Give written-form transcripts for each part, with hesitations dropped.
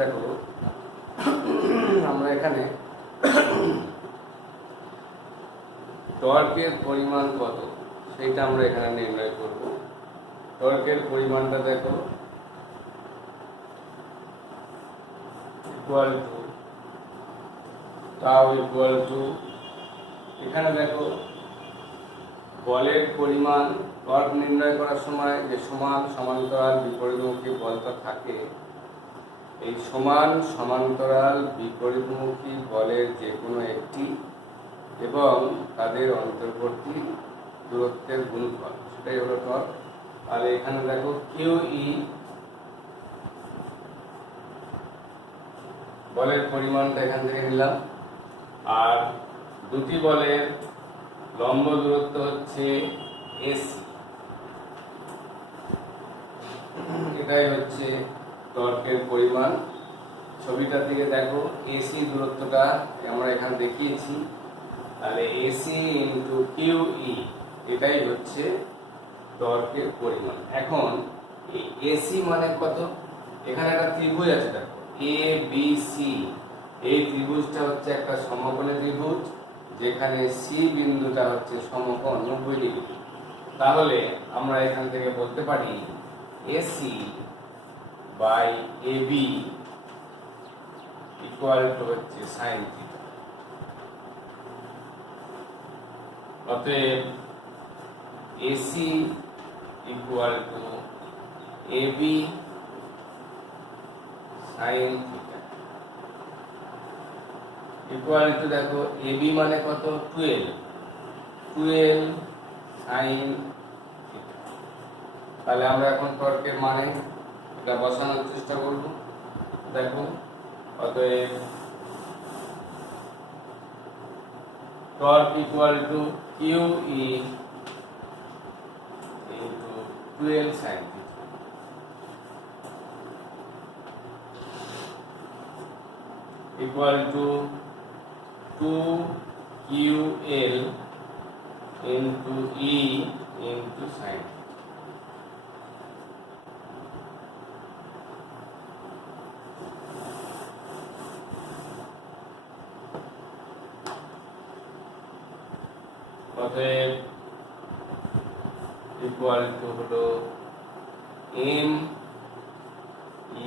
দেখো আমরা এখানে টর্কের পরিমাণ কত সেটা আমরা এখানে নির্ণয় করব। টর্কের পরিমাণটা দেখো equal to tau equal two, এখানে দেখো বলের পরিমাণ টর্ক নির্ণয় করার সময় যে সমান সমান্তরাল বিপরীতমুখী বলটা থাকে, এই সমান সমান্তরাল বিপরীতমুখী বলের যে কোনো একটি এবং তাদের অন্তর্বর্তী দূরত্বের গুণফল, সেটাই হলো টর্ক। তাহলে এখানে দেখো কিউ ই বলের পরিমাণটা এখান থেকে নিলাম, আর দুটি বলের লম্ব দূরত্ব হচ্ছে এসি, এটাই হচ্ছে টর্কের পরিমাণ। ছবিটা থেকে দেখো এসি দূরত্বটা আমরা এখানে দেখিয়েছি, তাহলে এসি ইন্টু কিউ ই এটাই হচ্ছে টর্কের পরিমাণ। এখন এই এসি মানে কত, এখানে একটা ত্রিভুজ আছে দেখো এ বি সি, এই ত্রিভুজটা হচ্ছে একটা সমকোণী ত্রিভুজ যেখানে সি বিন্দুটা হচ্ছে সমকোণ 90 ডিগ্রি। তাহলে আমরা এখান থেকে বলতে পারি AC by A B equal to হচ্ছে সাইন থিটা। অতএব AC equal to A B sine theta equal to দেখো এ বি মানে কত 12 সাইন থিটা। তাহলে আমরা এখন টর্কের মানে এটা বসানোর চেষ্টা করব। দেখো অতএব torque equal to Q E into 12 sine theta equal to 2QL into E into sin। অতএব ইকুয়াল টু হলো M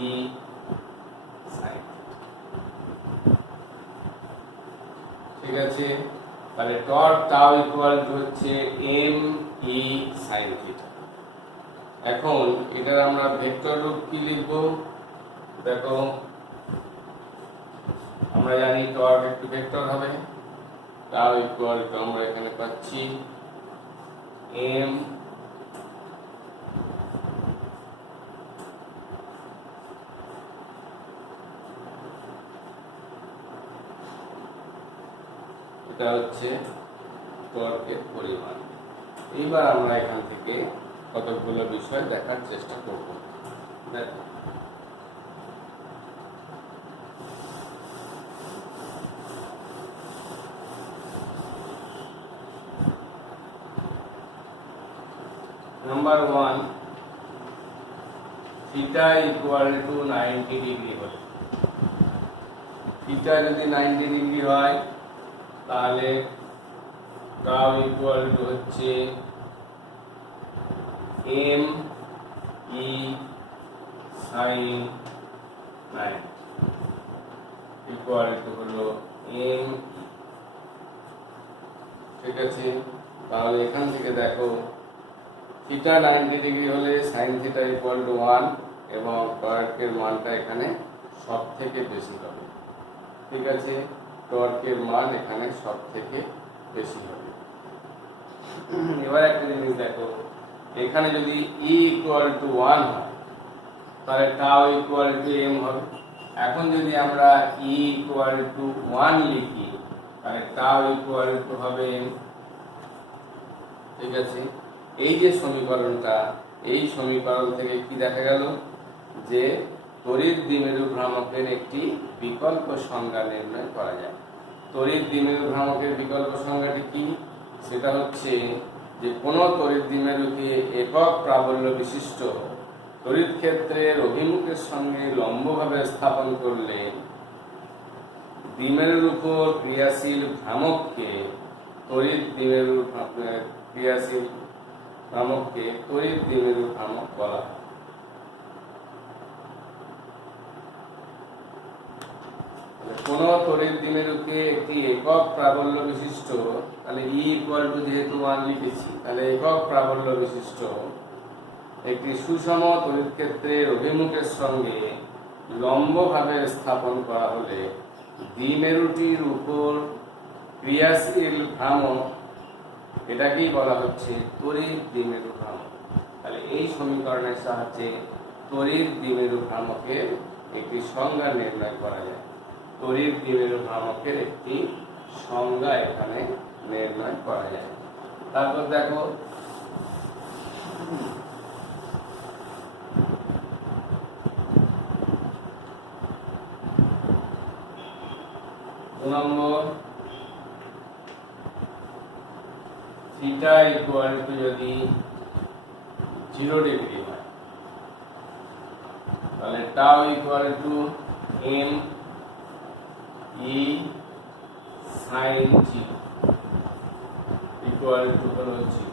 E sin। ঠিক আছে, তাহলে টর্ক টাউ ইকুয়াল টু হচ্ছে এম ই সাইন থিটা। এখন এটার আমরা ভেক্টর রূপ কি লিখব, দেখো আমরা জানি টর্ক একটু ভেক্টর হবে, টাউ ইকুয়াল টু আমরা এখানে পাচ্ছি এম এটা হচ্ছে টর্কের পরিমাণ। এইবার আমরা এখান থেকে কতগুলো বিষয় দেখার চেষ্টা করব। দেখো number 1, theta equal to 90 degree হলে, থিটা যদি 90 ডিগ্রি হয় তাহলে টাউ ইকুয়াল টু হচ্ছে M E sine 90 equal to হলো এম। ঠিক আছে, তাহলে এখান থেকে দেখো থিটা 90 ডিগ্রি হলে সাইন থিটা ইকুয়াল টু 1 এবং টর্কের মানটা এখানে সব থেকে বেশি হবে। ঠিক আছে, টর্কের মান এখানে সব থেকে বেশি হবে। এবার একটা জিনিস দেখো, এখানে যদি ই ইকুয়াল টু 1 হয় তাহলে টাউ ইকুয়াল টু এম হবে। এখন যদি আমরা ই ইকুয়াল টু 1 লিখি তাহলে টাউ ইকুয়াল টু হবে এম। ঠিক আছে, এই যে সমীকরণটা, এই সমীকরণ থেকে কি দেখা গেল যে তড়িৎ দ্বিমেরু ভ্রামকের একটি বিকল্প সংজ্ঞা নির্ণয় করা যায়। তড়িৎ দ্বিমেরু ভ্রামকের বিকল্প সংজ্ঞাটি কি, সেটা হচ্ছে যে কোনো তড়িৎ দ্বিমেরুকে একক প্রাবল্য বিশিষ্ট তড়িৎ ক্ষেত্রের অভিমুখের সঙ্গে লম্বভাবে স্থাপন করলে দ্বিমেরুর উপর ক্রিয়াশীল ভ্রামককে তড়িৎ দ্বিমেরুর ক্রিয়াশীল ভ্রামককে তড়িৎ দ্বিমেরুর ভ্রামক বলা হয়। কোন তড়িৎ দ্বিমেরুকে একটি একক প্রাবল্য বিশিষ্ট, তাহলে ই ইকুয়াল টু যেহেতু 1 লিখেছি, তাহলে একক প্রাবল্য বিশিষ্ট একটি সুষম তড়িৎ ক্ষেত্রের অভিমুখের সঙ্গে লম্বভাবে স্থাপন করা হলে দ্বিমেরুটির উপর ক্রিয়াশীল ভ্রামক, এটাকেই বলা হচ্ছে তড়িৎ দ্বিমেরু ভ্রামক। তাহলে এই সমীকরণের সাহায্যে তড়িৎ দ্বিমেরু ভ্রামকের একটি সংজ্ঞা নির্ণয় করা যায়। তড়িৎ দ্বিমেরু ভ্রামকের একটি সংজ্ঞা এখানে নির্ণয় করা যায়। তারপর দেখো নম্বর থিটা ইকুয়াল টু যদি 0 ডিগ্রি হয়, তাহলে tau equal to M E sine G equal to হলো 0।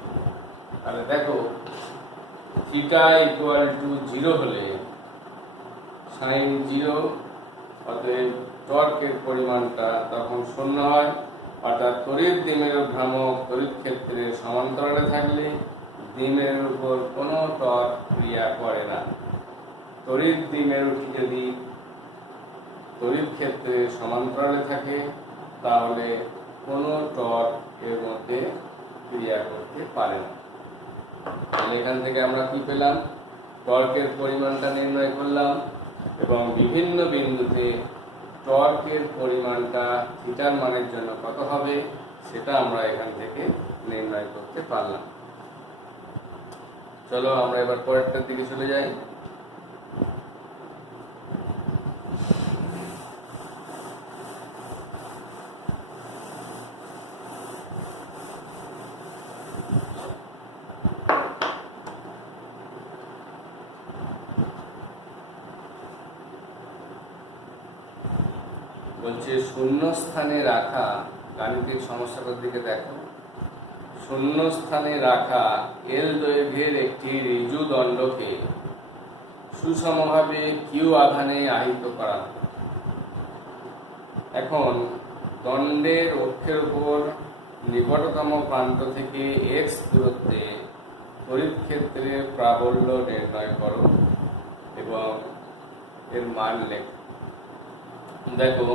তাহলে দেখো থিটা ইকুয়াল টু 0 হলে সাইন 0, অতএব টর্কের পরিমাণটা তখন 0 হয়। অর্থাৎ তড়িৎ দ্বিমেরু ভ্রামক তড়িৎ ক্ষেত্রের সমান্তরালে থাকলে দ্বিমেরুর উপর কোনো টর্ক ক্রিয়া করে না। তড়িৎ দ্বিমেরুটি যদি তড়িৎ ক্ষেত্রের সমান্তরালে থাকে তাহলে কোনো টর্ক এর মধ্যে ক্রিয়া করতে পারে না। তাহলে এখান থেকে আমরা কি পেলাম? টর্কের পরিমাণটা নির্ণয় করলাম এবং বিভিন্ন বিন্দুতে টর্কের পরিমাণটা থিটার মানের জন্য কত হবে সেটা আমরা এখান থেকে নির্ণয় করতে পারলাম। চলো আমরা এবার পরেরটার দিকে চলে যাই। বলছে শূন্য স্থানে রাখা, গাণিতিক সমস্যাটার দিকে দেখো। শূন্য স্থানে রাখা এল দৈর্ঘ্যের একটি ঋজু দণ্ডকে সুষমভাবে কিউ আধানে আহিত করা। এখন দণ্ডের অক্ষের উপর নিকটতম প্রান্ত থেকে এক্স দূরত্বে তড়িৎ ক্ষেত্রের প্রাবল্য নির্ণয় করো এবং এর মান লেখো। দেখো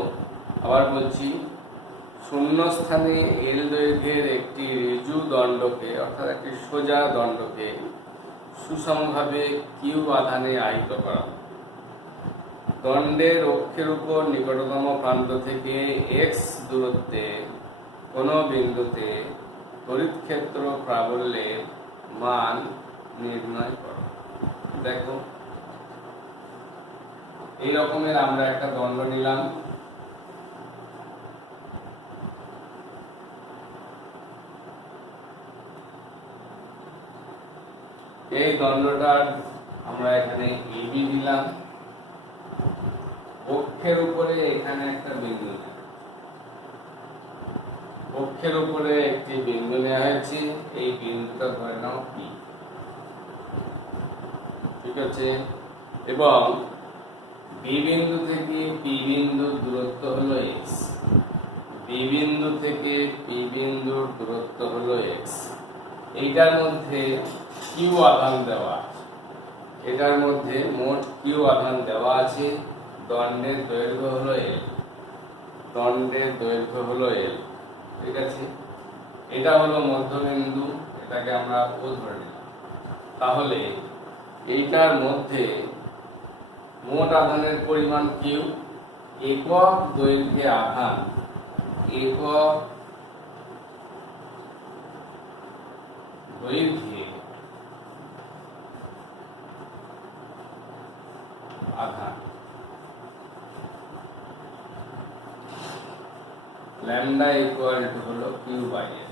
আবার বলছি, শূন্য স্থানে এল দৈর্ঘ্যের একটি ঋজু দণ্ডকে অর্থাৎ একটি সোজা দণ্ডকে সুষমভাবে কিউ আধানে আহিত করা। দণ্ডের অক্ষের উপর নিকটতম প্রান্ত থেকে এক্স দূরত্বে কোনো বিন্দুতে তড়িৎ ক্ষেত্র প্রাবল্যের মান নির্ণয় করো। দেখো এই রকমের আমরা একটা দণ্ড নিলাম। এই দণ্ডটার আমরা এখানে এবি দিলাম। অক্ষের উপরে এখানে একটা বিন্দু, অক্ষের উপরে একটি বিন্দু নেওয়া হয়েছে। এই বিন্দুটা ধরে নাও পি, ঠিক আছে। এবং বি বিন্দু থেকে পি বিন্দুর দূরত্ব হলো এক্স। বি বিন্দু থেকে পি বিন্দুর দূরত্ব হলো এক্স। এইটার মধ্যে কিউ আধান দেওয়া আছে, এটার মধ্যে মোট কিউ আধান দেওয়া আছে। দণ্ডের দৈর্ঘ্য হলো এল, দণ্ডের দৈর্ঘ্য হলো এল, ঠিক আছে। এটা হলো মধ্যবিন্দু, এটাকে আমরা ও ধরে নিলাম। তাহলে এইটার মধ্যে মোট আধানের পরিমাণ কিউ, একক দৈর্ঘ্যে আধান, একক দৈর্ঘ্যে আধান ল্যামডা ইকুয়াল টু হলো কিউ বাই এল।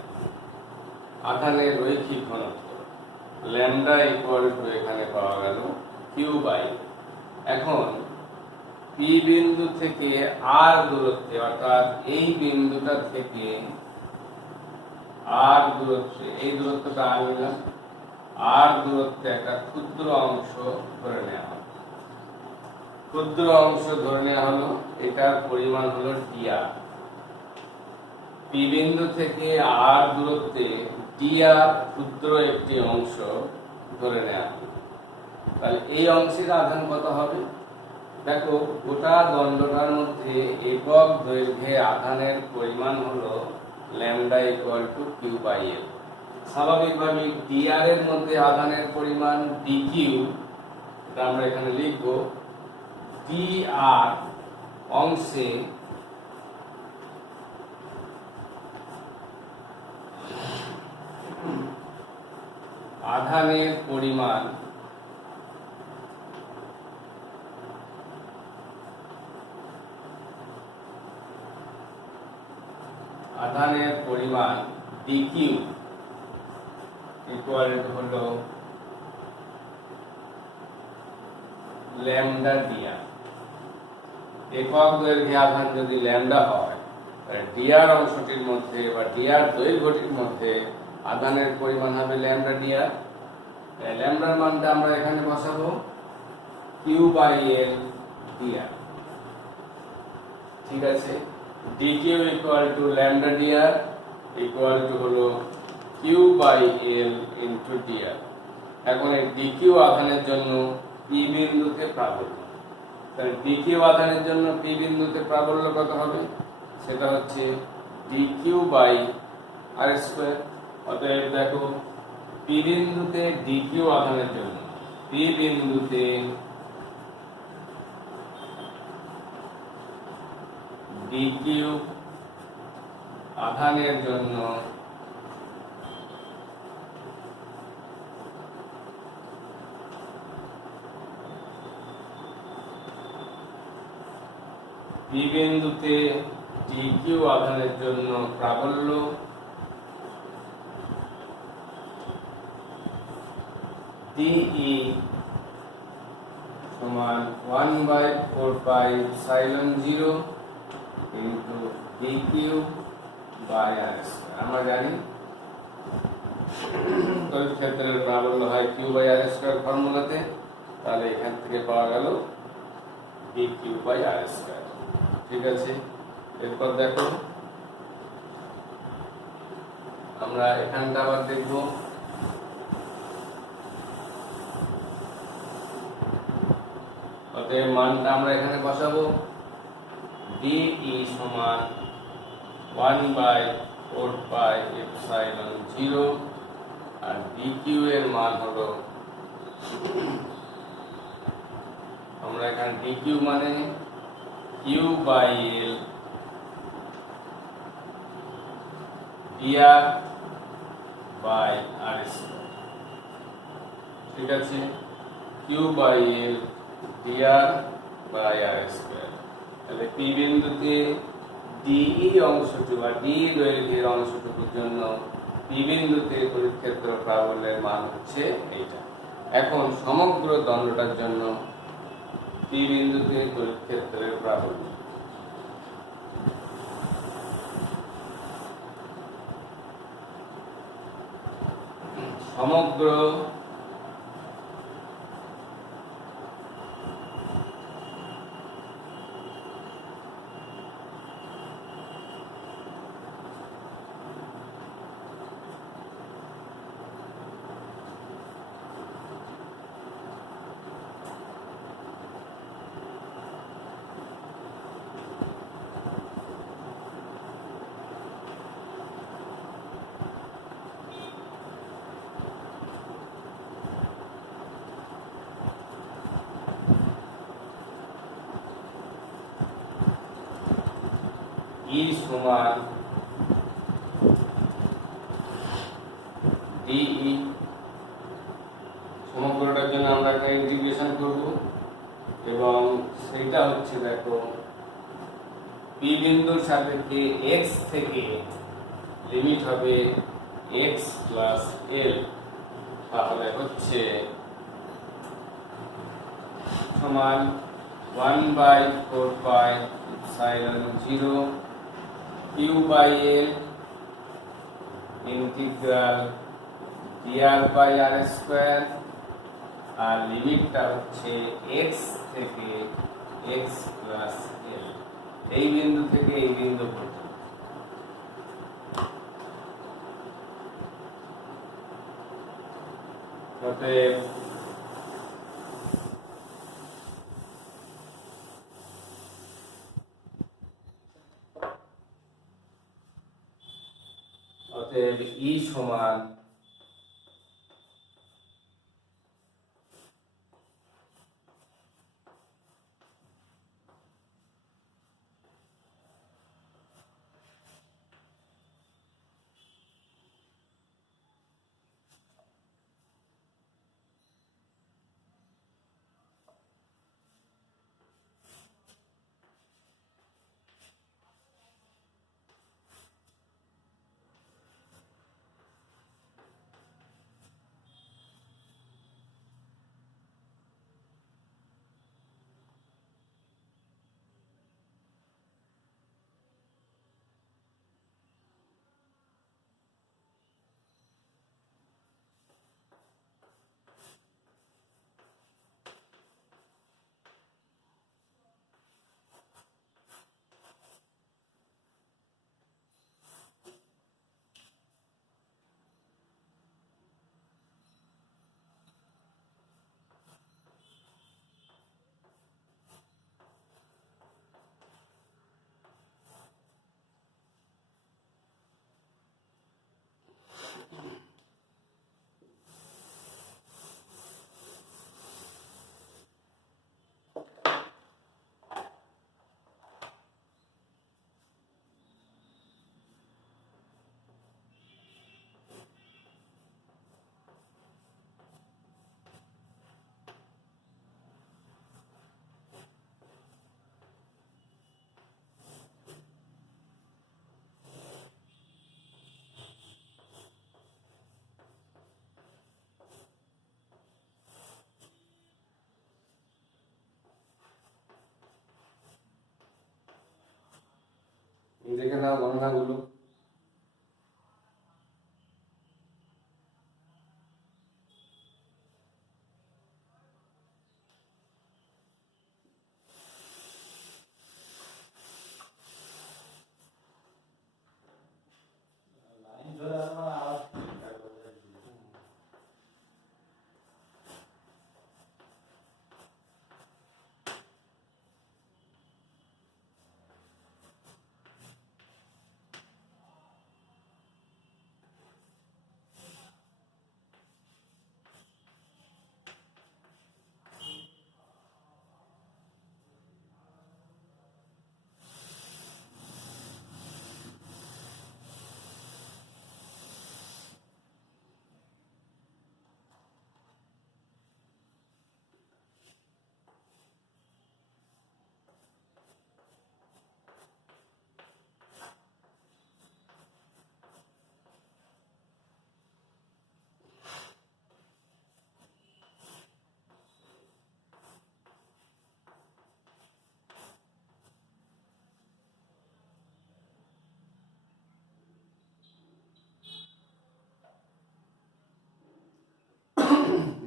আধানের রৈখিক ঘনত্ব ল্যামডা ইকুয়াল টু এখানে পাওয়া গেল কিউ বাই। এখন পি বিন্দু থেকে আর দূরত্বে, অর্থাৎ এই বিন্দুটা থেকে আর দূরত্বে, এই দূরত্বটা আর নিলাম, আর দূরত্বে একটা ক্ষুদ্র অংশ ধরে নেওয়া হলো। ক্ষুদ্র অংশ ধরে নেওয়া হলো, এটার পরিমাণ হলো ডিআর। পি বিন্দু থেকে আর দূরত্বে ডিআর ক্ষুদ্র একটি অংশ ধরে নেওয়া হলো। তাহলে এই অংশের আধান কত হবে? দেখো, গোটা দণ্ডটার মধ্যে একক দৈর্ঘ্যে আধানের পরিমাণ হলো lambda equal to Q by L. স্বাভাবিকভাবে ডিআর এর মধ্যে আধানের পরিমাণ ডি কিউ, এটা আমরা এখানে লিখব, ডিআর অংশে আধানের পরিমাণ dq ইকুয়াল টু হলো ল্যামডা dr। একক দৈর্ঘ্যে আধান যদি ল্যামডা হয়, তাহলে dr অংশটির মধ্যে বা dr দৈর্ঘ্যটির মধ্যে আধানের পরিমাণ হবে ল্যামডা dr। ল্যামডার মানটা আমরা এখানে বসাবো কিউ বাই এল dr। ঠিক আছে, dq equal to lambda dr equal to হলো Q by L into dr। এখন এই dq আধানের জন্য p বিন্দুতে প্রাবল্য, তাহলে dq আধানের জন্য p বিন্দুতে প্রাবল্য কত হবে? সেটা হচ্ছে dq বাই r স্কয়ার। অতএব দেখো, p বিন্দুতে dq আধানের জন্য, p বিন্দুতে dq আধানের জন্য p বিন্দুতে dq আধানের জন্য প্রাবল্য dE সমান 1/4 pi epsilon 0 into dq by r square. আমরা জানি তড়িৎ ক্ষেত্রের প্রাবল্য হয় q বাই r স্কয়ার ফর্মুলাতে, তাহলে এখান থেকে পাওয়া গেল dq বাই r স্কয়ার। ঠিক আছে, এরপর দেখো আমরা এখানটা আবার দেখব। অতএব মানটা আমরা এখানে বসাবো, dE সমান 1/4 পাই এপসাইলন 0 আর dq এর মান হলো, আমরা এখানে dq মানে q by l dr by r square. ঠিক আছে, q by l dr by r square. তাহলে p বিন্দুতে DE অংশটি বা D দৈর্ঘ্যের অংশটুকুর জন্য p বিন্দুতে তড়িৎ ক্ষেত্র প্রাবল্যের মান হচ্ছে এইটা। এখন সমগ্র দণ্ডটার জন্য p বিন্দুতে তড়িৎ ক্ষেত্রের প্রাবল্য সমগ্র E সমান DE। সমগ্রটার জন্য আমরা একটা ইন্টিগ্রেশন করব এবং সেটা হচ্ছে, দেখো, p বিন্দুর সাপেক্ষে x থেকে লিমিট হবে x প্লাস l, তাহলে হচ্ছে সমান 1/4πε0 Q/L ইন্টিগ্রাল dr/r², আর লিমিটটা হচ্ছে x থেকে x প্লাস l, এই বিন্দু থেকে এই বিন্দু পর্যন্ত। অতএব ই সমান দেখে নাও গণনাগুলো।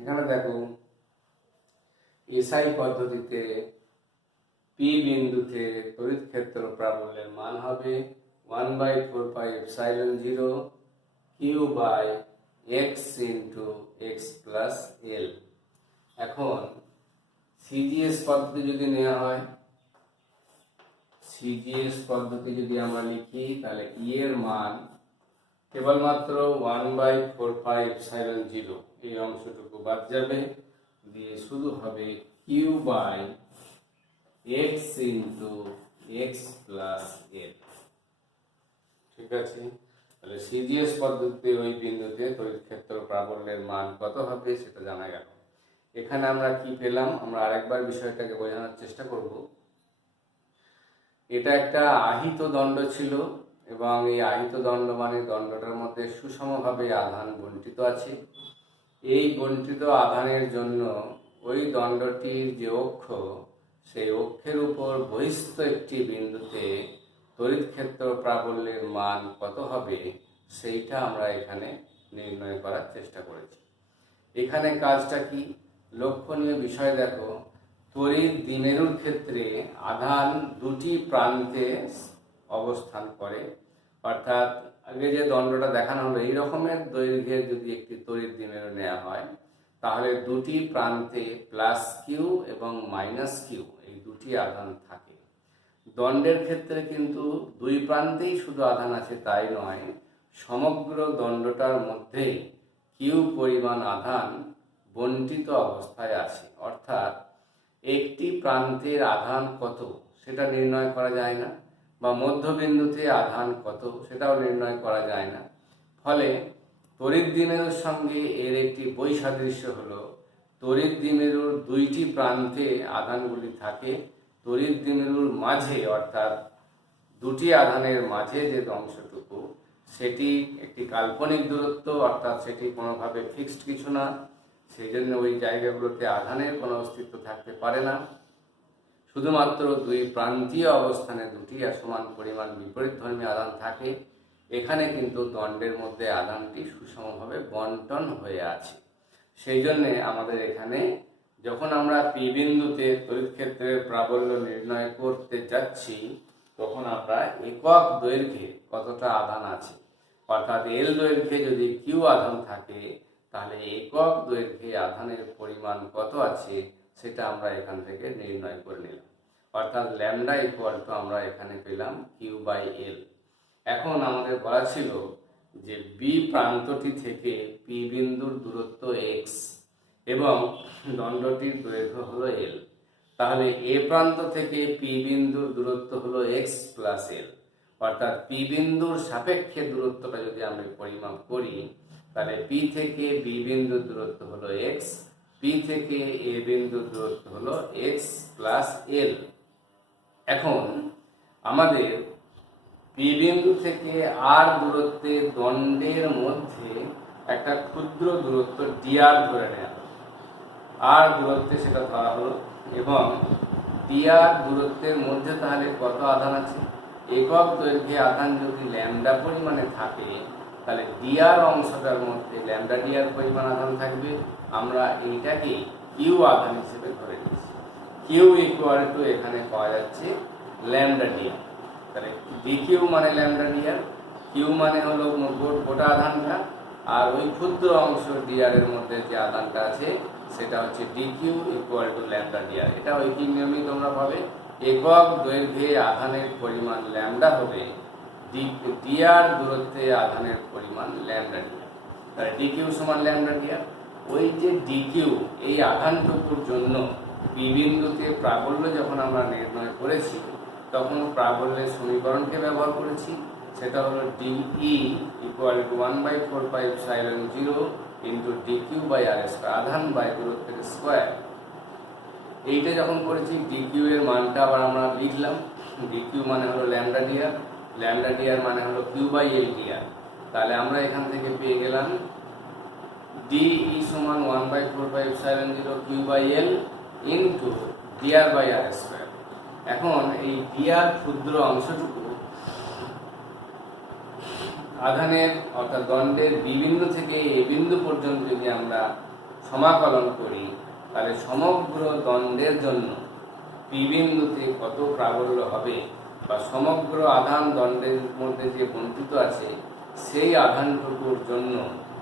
এখানে দেখো এসআই পদ্ধতিতে পি বিন্দুতে তড়িৎ ক্ষেত্র প্রাবল্যের মান হবে 1/4πε0 Q/x ইন্টু এক্স প্লাস এল। এখন সিজিএস পদ্ধতি যদি নেওয়া হয়, সিজিএস পদ্ধতি যদি আমরা লিখি তাহলে ই এর মান কেবলমাত্র 1/4πε0 এই অংশটুকু বাদ যাবে, দিয়ে শুধু হবে Q/x ইন্টু এক্স প্লাস এল। ঠিক আছে, তাহলে সিজিএস পদ্ধতিতে ওই বিন্দুতে তড়িৎ ক্ষেত্র প্রাবল্যের মান কত হবে সেটা জানা গেল। এখানে আমরা কি পেলাম, আমরা আরেকবার বিষয়টাকে বোঝানোর চেষ্টা করব। এটা একটা আহিত দণ্ড ছিল এবং এই আহিত দণ্ড মানে দণ্ডটার মধ্যে সুষমভাবে আধান বণ্টিত আছে। এই বণ্টিত আধানের জন্য ওই দণ্ডটির যে অক্ষ, সেই অক্ষের উপর বহিস্থ একটি বিন্দুতে তড়িৎ ক্ষেত্র প্রাবল্যের মান কত হবে সেইটা আমরা এখানে নির্ণয় করার চেষ্টা করেছি। এখানে কাজটা কি, লক্ষণীয় বিষয় দেখো, তড়িৎ দ্বিমেরুর ক্ষেত্রে আধান দুটি প্রান্তে অবস্থান করে। অর্থাৎ আগে যে দণ্ডটা দেখানো হলো, এই রকমের দৈর্ঘ্যের যদি একটি তড়িৎ দ্বিমেরু নেওয়া হয়, তাহলে দুটি প্রান্তে প্লাস কিউ এবং মাইনাস কিউ এই দুটি আধান থাকে। দণ্ডের ক্ষেত্রে কিন্তু দুই প্রান্তেই শুধু আধান আছে তাই নয়, সমগ্র দণ্ডটার মধ্যে কিউ পরিমাণ আধান বণ্টিত অবস্থায় আছে। অর্থাৎ একটি প্রান্তের আধান কত সেটা নির্ণয় করা যায় না, বা মধ্যবিন্দুতে আধান কত সেটাও নির্ণয় করা যায় না। ফলে তড়িৎ দ্বিমেরুর সঙ্গে এর একটি বৈসাদৃশ্য হলো, তড়িৎ দ্বিমেরুর দুইটি প্রান্তে আধানগুলি থাকে, তড়িৎ দ্বিমেরুর মাঝে অর্থাৎ দুটি আধানের মাঝে যে অংশটুকু সেটি একটি কাল্পনিক দূরত্ব, অর্থাৎ সেটি কোনোভাবে ফিক্সড কিছু না, সেই জন্য ওই জায়গাগুলোতে আধানের কোনো অস্তিত্ব থাকতে পারে না। শুধুমাত্র দুই প্রান্তীয় অবস্থানে দুটি সমান পরিমাণ বিপরীতধর্মী আধান থাকে। এখানে কিন্তু দণ্ডের মধ্যে আধানটি সুষমভাবে বন্টন হয়ে আছে। সেই জন্যে আমাদের এখানে যখন আমরা পি বিন্দুতে তড়িৎ ক্ষেত্রের প্রাবল্য নির্ণয় করতে যাচ্ছি, তখন আমরা একক দৈর্ঘ্যে কতটা আধান আছে, অর্থাৎ এল দৈর্ঘ্যে যদি কিউ আধান থাকে, তাহলে একক দৈর্ঘ্যে আধানের পরিমাণ কত আছে সেটা আমরা এখান থেকে নির্ণয় করে নিলাম। অর্থাৎ ল্যামডা ইকুয়াল টু আমরা এখানে পেলাম কিউ বাই এল। এখন আমাদের বলা ছিল যে বি প্রান্তটি থেকে পি বিন্দুর দূরত্ব এক্স এবং দণ্ডটির দৈর্ঘ্য হলো এল। তাহলে এ প্রান্ত থেকে পি বিন্দুর দূরত্ব হলো এক্স প্লাস এল। অর্থাৎ পি বিন্দুর সাপেক্ষে দূরত্বটা যদি আমরা পরিমাপ করি, তাহলে পি থেকে বি বিন্দুর দূরত্ব হলো এক্স, পি থেকে এ বিন্দুর দূরত্ব হলো এক্স প্লাস এল। এখন আমাদের পি বিন্দু থেকে আর দূরত্বে দণ্ডের মধ্যে একটা ক্ষুদ্র দূরত্ব ডিআর ধরে নেওয়া হলো, আর দূরত্বে সেটা ধরা হলো, এবং ডিআর দূরত্বের মধ্যে তাহলে কত আধান আছে, একক দৈর্ঘ্যে আধান যদি ল্যামডা পরিমাণে থাকে, তাহলে ডিআর অংশটার মধ্যে ল্যামডা ডিআর পরিমাণ আধান থাকবে। আমরা এইটাকে কিউ আধান হিসেবে ধরে নিচ্ছি। কিউ ইকুয়াল টু এখানে পাওয়া যাচ্ছে ল্যামডা ডিআর। তাহলে ডিকিউ মানে ল্যামডা ডিআর, কিউ মানে হলো গোটা আধানটা, আর ওই ক্ষুদ্র অংশ ডিআর এর মধ্যে যে আধানটা আছে সেটা হচ্ছে DQ equal to lambda DR. এটা ঐকিক নিয়মই তোমরা পাবে, একক দৈর্ঘ্যে আধানের পরিমাণ ল্যামডা হবে ডিআর দূরত্বে আধানের পরিমাণ ল্যামডা ডিআর। তাহলে ডিকিউ সমান ল্যামডা ডিআর। ওই যে ডিকিউ এই আধানটুকুর জন্য পি বিন্দুতে প্রাবল্য যখন আমরা নির্ণয় করেছি, তখন প্রাবল্যের সমীকরণকে ব্যবহার করেছি। সেটা হলো D E equal to 1/4πε0 into D Q by R square, আধান বাই দূরত্বের স্কোয়ার। এইটা যখন করেছি, ডিকিউ এর মানটা আবার আমরা লিখলাম। ডিকিউ মানে হলো ল্যামডা ডিআর, ল্যামডা ডিআর মানে হলো কিউ বাই এল ডিআর। তাহলে আমরা এখান থেকে পেয়ে গেলাম ডিই সমান 1/4πε0 Q by L into D R by R square. এখন এই ডিআর ক্ষুদ্র অংশটুকু আধানের অর্থাৎ দণ্ডের বি বিন্দু থেকে এ বিন্দু পর্যন্ত যদি আমরা সমাকলন করি, তাহলে সমগ্র দণ্ডের জন্য পি বিন্দুতে কত প্রাবল্য হবে, বা সমগ্র আধান দণ্ডের মধ্যে যে বণ্টিত আছে সেই আধানটুকুর জন্য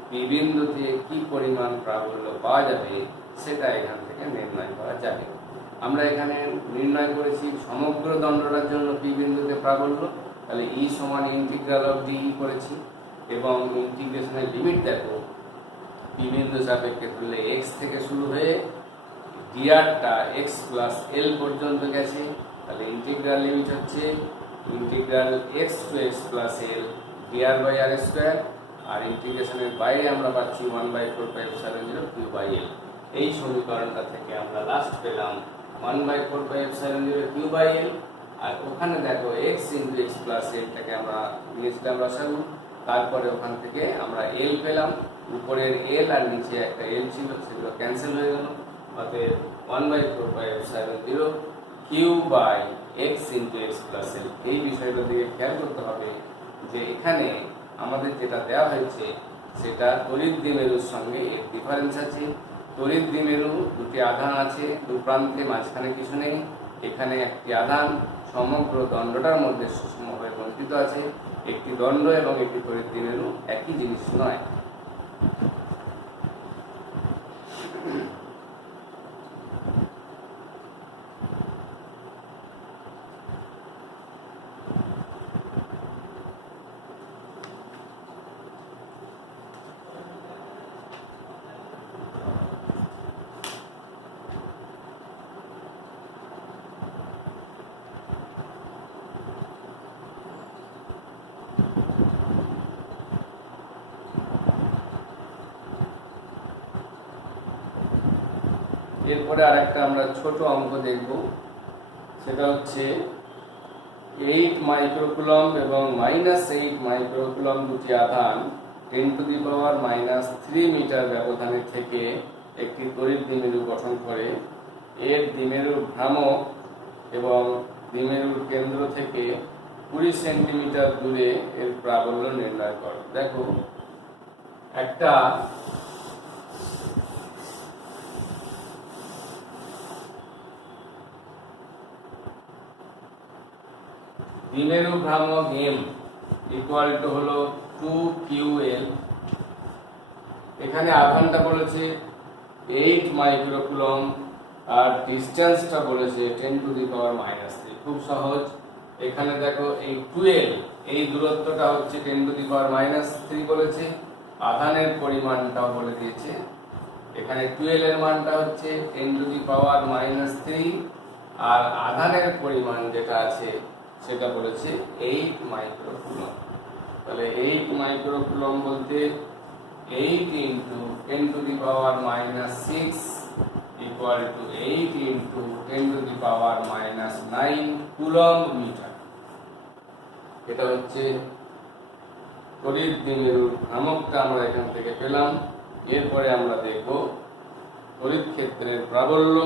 পি বিন্দুতে কি পরিমাণ প্রাবল্য পাওয়া যাবে সেটা এখান থেকে নির্ণয় করা যাবে। আমরা এখানে নির্ণয় করেছি সমগ্র দণ্ডটার জন্য পি বিন্দুতে প্রাবল্য, তাহলে ই সমান ইন্টিগ্রাল অফ ডিই করেছি, এবং ইন্টিগ্রেশনের লিমিট দেখো, পি বিন্দু সাপেক্ষে ধরলে এক্স থেকে শুরু হয়ে ডিআরটা এক্স প্লাস এল পর্যন্ত গেছে। তাহলে ইন্টিগ্রাল লিমিট হচ্ছে integral X to X plus L D R by R square, আর ইন্টিগ্রেশনের বাইরে আমরা পাচ্ছি 1/4πε0 কিউ বাই এল। এই সমীকরণটা থেকে আমরা লাস্ট পেলাম 1/4πε0 কিউ বাই এল, আর ওখানে দেখো এক্স ইন্টু এক্স প্লাস এলটাকে আমরা নিয়েছিলাম লসাগু, তারপরে ওখান থেকে আমরা এল পেলাম, উপরের এল আর নিচে একটা এল ছিল সেগুলো ক্যান্সেল হয়ে গেল, অতএব 1/4πε0 Q by X into X plus L. এই বিষয়টার দিকে খেয়াল করতে হবে যে এখানে আমাদের যেটা দেওয়া হয়েছে সেটা তড়িৎ দ্বিমেরুর সঙ্গে এর ডিফারেন্স আছে। তড়িৎ দ্বিমেরু দুটি আধান আছে, দু প্রান্তে, মাঝখানে কিছু নেই। এখানে একটি আধান সমগ্র দণ্ডটার মধ্যে সুষমভাবে বন্টিত আছে। একটি দণ্ড এবং একটি তড়িৎ দ্বিমেরু একই জিনিস নয়। এরপরে আরেকটা আমরা ছোট অঙ্ক দেখব, সেটা হচ্ছে 8 মাইক্রোকুলম্ব এবং -8 মাইক্রোকুলম্ব দুটি আধান 10⁻³ মিটার ব্যবধানে থেকে একটি তড়িৎ দ্বিমেরু গঠন করে। এর দ্বিমেরুর ভ্রামক এবং দ্বিমেরুর কেন্দ্র থেকে 20 সেন্টিমিটার দূরে এর প্রাবল্য নির্ণয় করো। দেখো, একটা দ্বিমেরু ভ্রামক m ইকুয়াল টু হলো 2ql। এখানে আধানটা বলেছে 8 মাইক্রোকুলম্ব আর ডিসটেন্সটা বলেছে 10⁻³ খুব সহজ। এখানে দেখো এই 12, এই দূরত্বটা হচ্ছে 10⁻³ বলেছে, আধানের পরিমাণটাও বলে দিয়েছে। এখানে 12 এর মানটা হচ্ছে 10⁻³ আর আধানের পরিমাণ যেটা আছে সেটা বলেছে 8 মাইক্রোকুলম্ব। তাহলে 8 মাইক্রোকুলম্ব বলতে 8 into 10⁻⁶ equal to 8 into 10⁻⁹ coulomb metre. এটা হচ্ছে তড়িৎ দ্বিমেরুর ভ্রামকটা আমরা এখান থেকে পেলাম। এরপরে আমরা দেখব তড়িৎ ক্ষেত্রের প্রাবল্য।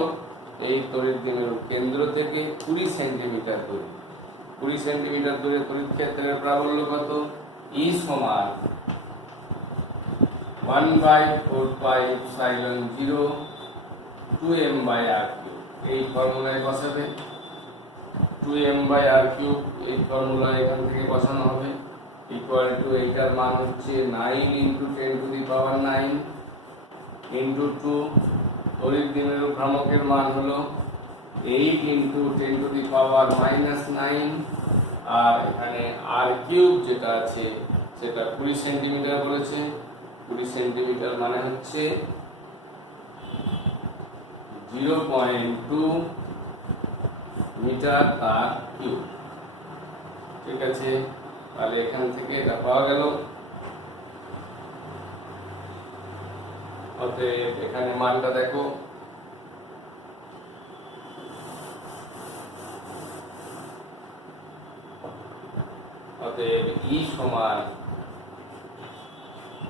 এই তড়িৎ দ্বিমেরুর কেন্দ্র থেকে 20 সেন্টিমিটার দূরে, 20 সেন্টিমিটার দূরে তড়িৎ ক্ষেত্রের প্রাবল্য কত? E সমান 1/4πε0 2m/r³। এই ফর্মুলায় বসাবে 2m/r³ এই ফর্মুলায় এখান থেকে বসানো হবে। ইকুয়াল টু এইটার মান হচ্ছে 9 ইন্টু 10⁹ ইন্টু 2। তড়িৎ দ্বিমেরু ভ্রামকের মান হলো 8 ইন্টু 10⁻⁹ আর এখানে r³ যেটা আছে সেটা 20 সেন্টিমিটার বলেছে। 20 সেন্টিমিটার মানে হচ্ছে 0.2 মিটার তার কিউব। ঠিক আছে, তাহলে এখান থেকে এটা পাওয়া গেল। অতএব এখানে মানটা দেখো, অতএব E সমান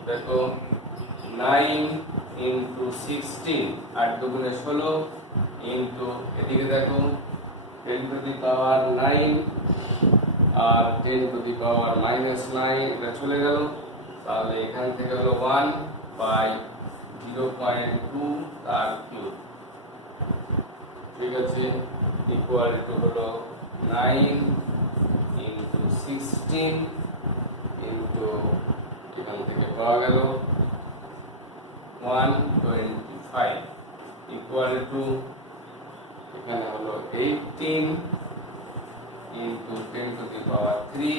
দেখো 9 ইন্টু 16, 8 দুগুণে 16 ইন্টু এদিকে দেখো 10⁻⁹ আর 10⁻⁻⁹ এটা চলে গেল। তাহলে এখান থেকে হলো 1/0.2 তার কিউব। ঠিক আছে, ইকুয়াল টু হলো 9 ইন্টু 16 ইন্টু এখান থেকে পাওয়া গেল 125 ইকুয়াল টু এখানে হলো 18 ইন্টু 10⁻³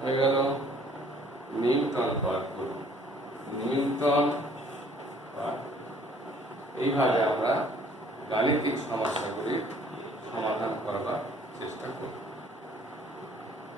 হয়ে গেল নিউটন পার কুলম্ব। নিউটন পার। এইভাবে আমরা গাণিতিক সমস্যাগুলির সমাধান করবার চেষ্টা করি।